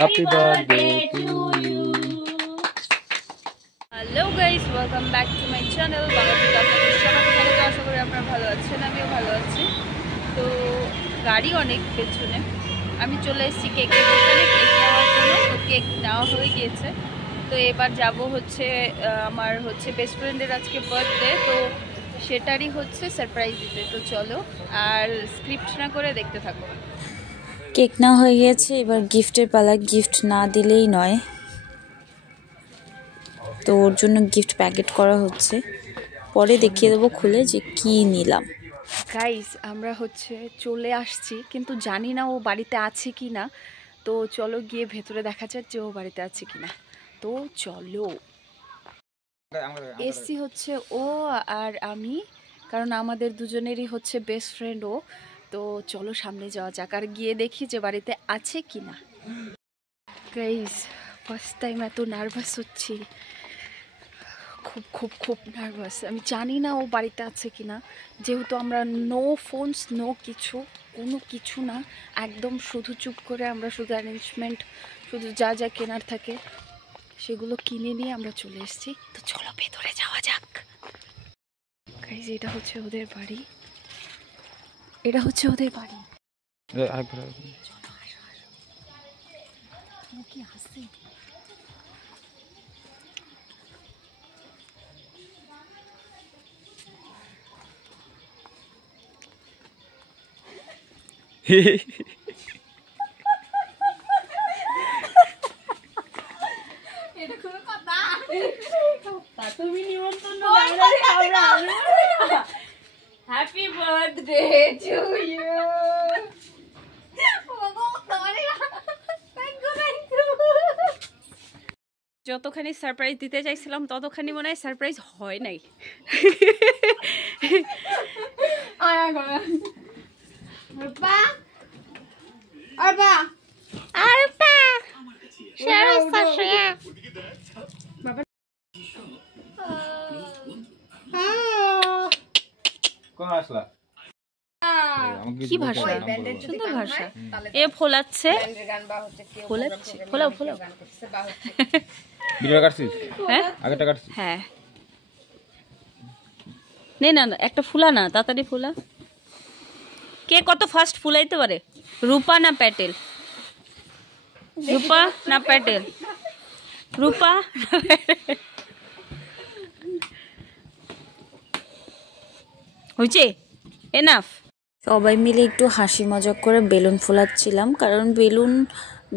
Happy birthday to you. Hello guys, welcome back to my channel Bangladesh. আপনাদের সবাইকে স্বাগত। আশা করি আপনারা ভালো আছেন, আমিও ভালো আছি। তো গাড়ি অনেক পেছনে, আমি চলে এসেছি কেকের দোকানে কেক নেওয়ার জন্য। তো কেক নেওয়া হয়ে গিয়েছে। তো এবার যাব হচ্ছে আমার হচ্ছে বেস্ট ফ্রেন্ডের আজকে বার্থডে, তো সেটারই হচ্ছে সারপ্রাইজ দিতে। তো চলো আর স্ক্রিপ্ট না করে দেখতে থাকো। কেক না হয়ে গিয়েছে, এবার গিফটের পালা। গিফট না দিলেই নয়, তো ওর জন্য গিফট প্যাকেট করা হচ্ছে। পরে দেখিয়ে দেবো খুলে যে কি নিলাম। গাইস, আমরা হচ্ছে চলে আসছি, কিন্তু জানি না ও বাড়িতে আছে কি না। তো চলো গিয়ে ভেতরে দেখা যাক যে ও বাড়িতে আছে কি না। তো চলো। এসি হচ্ছে ও আর আমি, কারণ আমাদের দুজনেরই হচ্ছে বেস্ট ফ্রেন্ড ও। তো চলো সামনে যাওয়া যাক আর গিয়ে দেখি যে বাড়িতে আছে কি না। গাইস, ফার্স্ট টাইম এত নার্ভাস হচ্ছি, খুব খুব খুব নার্ভাস। আমি জানি না ও বাড়িতে আছে কি না, যেহেতু আমরা নো ফোনস, নো কিছু, কোনো কিছু না, একদম শুধু চুপ করে আমরা শুধু অ্যারেঞ্জমেন্ট, শুধু যা যা কেনার থাকে সেগুলো কিনে নিয়ে আমরা চলে এসেছি। তো চলো ভেতরে যাওয়া যাক। গাইস, এটা হচ্ছে ওদের বাড়ি, এটা হচ্ছে ওদের বাড়ি। চলো, আসো আসো। কি হাসি! তুমি নিমন্ত্রণ হ্যাপি বার্থডে টু ইউ। যতখানি সারপ্রাইজ দিতে চাইছিলাম ততখানি মনে হয় সারপ্রাইজ হয় নাই। কি ভাষা, সুন্দর ভাষা। এ ফোলাচ্ছে, ফোলাচ্ছে, ফোলাও ফোলাও। ভিডিও কাটছিস? হ্যাঁ আগেরটা কাটছিস? হ্যাঁ, নে না না, একটা ফুলা না, তাড়াতাড়ি ফুলা। কে কত ফাস্ট ফুলাইতে পারে? রূপা না প্যাটেল? রূপা না প্যাটেল? রূপা হয়েছে, এনাফ। সবাই মিলে একটু হাসি মজাক করে বেলুন ফোলাচ্ছিলাম, কারণ বেলুন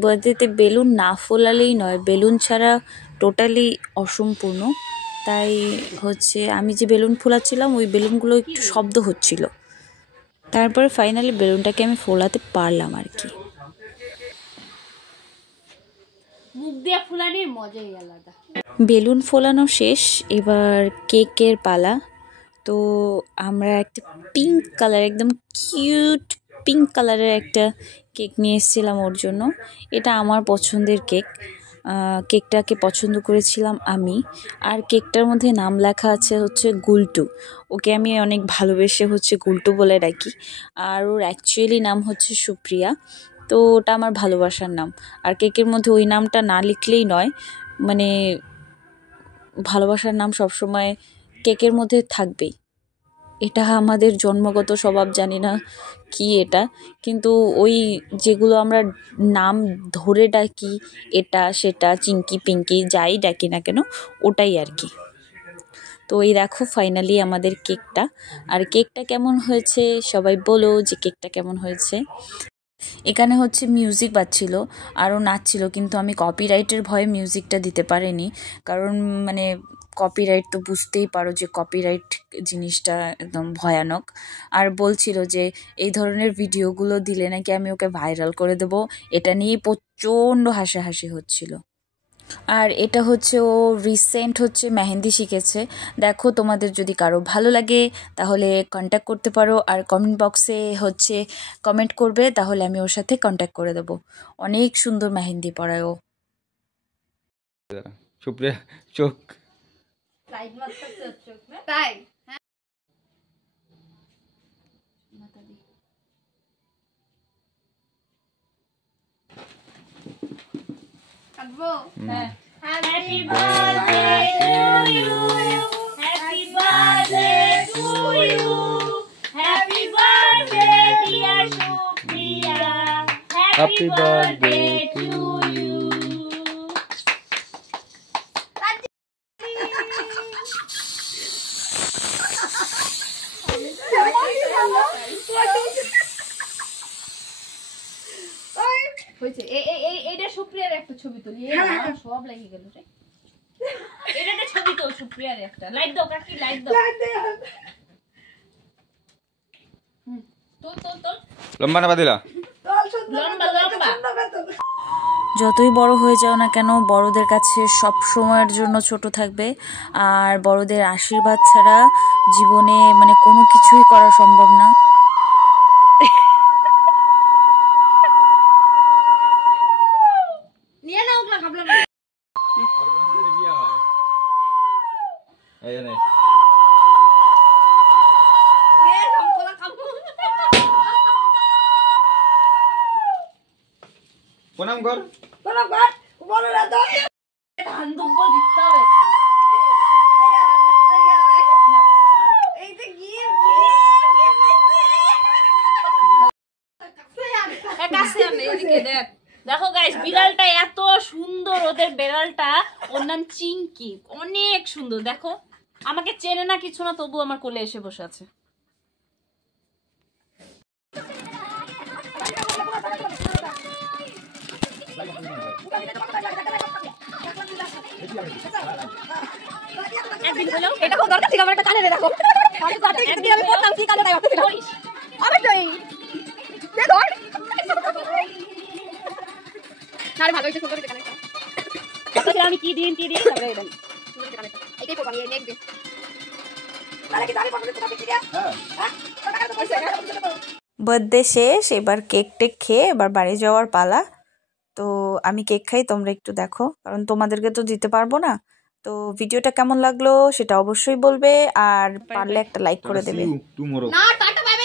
বার্থডেতে বেলুন না ফোলালেই নয়, বেলুন ছাড়া টোটালি অসম্পূর্ণ। তাই হচ্ছে আমি যে বেলুন ফোলাচ্ছিলাম ওই বেলুনগুলো একটু শব্দ হচ্ছিল, তারপরে ফাইনালি বেলুনটাকে আমি ফোলাতে পারলাম আর কি। মুখ দিয়ে ফুলানির মজাই আলাদা। বেলুন ফোলানো শেষ, এবার কেকের পালা। তো আমরা একটা পিঙ্ক কালার, একদম কিউট পিঙ্ক কালারের একটা কেক নিয়ে এসেছিলাম ওর জন্য। এটা আমার পছন্দের কেক, কেকটাকে পছন্দ করেছিলাম আমি। আর কেকটার মধ্যে নাম লেখা আছে হচ্ছে গুলটু। ওকে আমি অনেক ভালোবেসে হচ্ছে গুলটু বলে ডাকি। আর ওর অ্যাকচুয়ালি নাম হচ্ছে সুপ্রিয়া। তো ওটা আমার ভালোবাসার নাম। আর কেকের মধ্যে ওই নামটা না লিখলেই নয়, মানে ভালোবাসার নাম সবসময় কেকের মধ্যে থাকবেই। এটা আমাদের জন্মগত স্বভাব, জানি না কি এটা, কিন্তু ওই যেগুলো আমরা নাম ধরে ডাকি, এটা সেটা চিঙ্কি পিঙ্কি যাই ডাকি না কেন, ওটাই আর কি। তো এই দেখো ফাইনালি আমাদের কেকটা। আর কেকটা কেমন হয়েছে সবাই বলো যে কেকটা কেমন হয়েছে। এখানে হচ্ছে মিউজিক বাজছিল, আরও নাচছিল, কিন্তু আমি কপিরাইটের ভয়ে মিউজিকটা দিতে পারিনি, কারণ মানে কপিরাইট তো বুঝতেই পারো যে কপিরাইট জিনিসটা একদম ভয়ানক। আর বলছিল যে এই ধরনের ভিডিওগুলো দিলে নাকি আমি ওকে ভাইরাল করে দেবো, এটা নিয়েই প্রচণ্ড হাসাহাসি হচ্ছিল। আর এটা হচ্ছে ও রিসেন্ট হচ্ছে মেহেন্দি শিখেছে। দেখো তোমাদের যদি কারো ভালো লাগে তাহলে কন্ট্যাক্ট করতে পারো, আর কমেন্ট বক্সে হচ্ছে কমেন্ট করবে, তাহলে আমি ওর সাথে কন্ট্যাক্ট করে দেবো। অনেক সুন্দর মেহেন্দি পড়ায় ও। সুপ্রিয়া চোখ তাই Happy birthday to you. Happy birthday to you. Happy birthday dear Supriya. Happy birthday to you. হয়েছে এইটা সুপ্রিয়ার একটা ছবি তুলি সব লেগে গেল রে এটা একটা ছবি তো সুপ্রিয়ার একটা লাইট দাও কাকি লাইট দাও তোল তোল তোল লম্বা না বাদিলা লম্বা লম্বা যতই বড় হয়ে যাও না কেন বড়দের কাছে সব সময়ের জন্য ছোট থাকবে। আর বড়দের আশীর্বাদ ছাড়া জীবনে মানে কোনো কিছুই করা সম্ভব না। নিয়ে নাও না খাবলাম এই নে প্রণাম কর ধান দুব্ব দিতে হবে দেখো গাইস বিড়ালটা এত সুন্দর ওদের বিড়ালটা ওর নাম চিঙ্কি অনেক সুন্দর দেখো আমাকে চেনে না কিছু না তবু আমার কোলে এসে বসে আছে এটা খুব দরকার ছিল আমার একটা কানে দেখো একদিন আমি বলতাম কি কানে দেখো অবশ্যই আর ভালো হইছে সুন্দর কানে তাহলে আমি কি দিন তারপরে এটা সুন্দর কানে এটাই করব আমি নেক্সট দিন তাহলে কি দাবি করতে হবে কি হ্যাঁ বার্থডে শেষ, এবার কেক টেক খেয়ে এবার বাড়ি যাওয়ার পালা। তো আমি কেক খাই, তোমরা একটু দেখো, কারণ তোমাদেরকে তো দিতে পারবো না। তো ভিডিওটা কেমন লাগলো সেটা অবশ্যই বলবে, আর পারলে একটা লাইক করে দেবে। টুমরো না টাটা বাই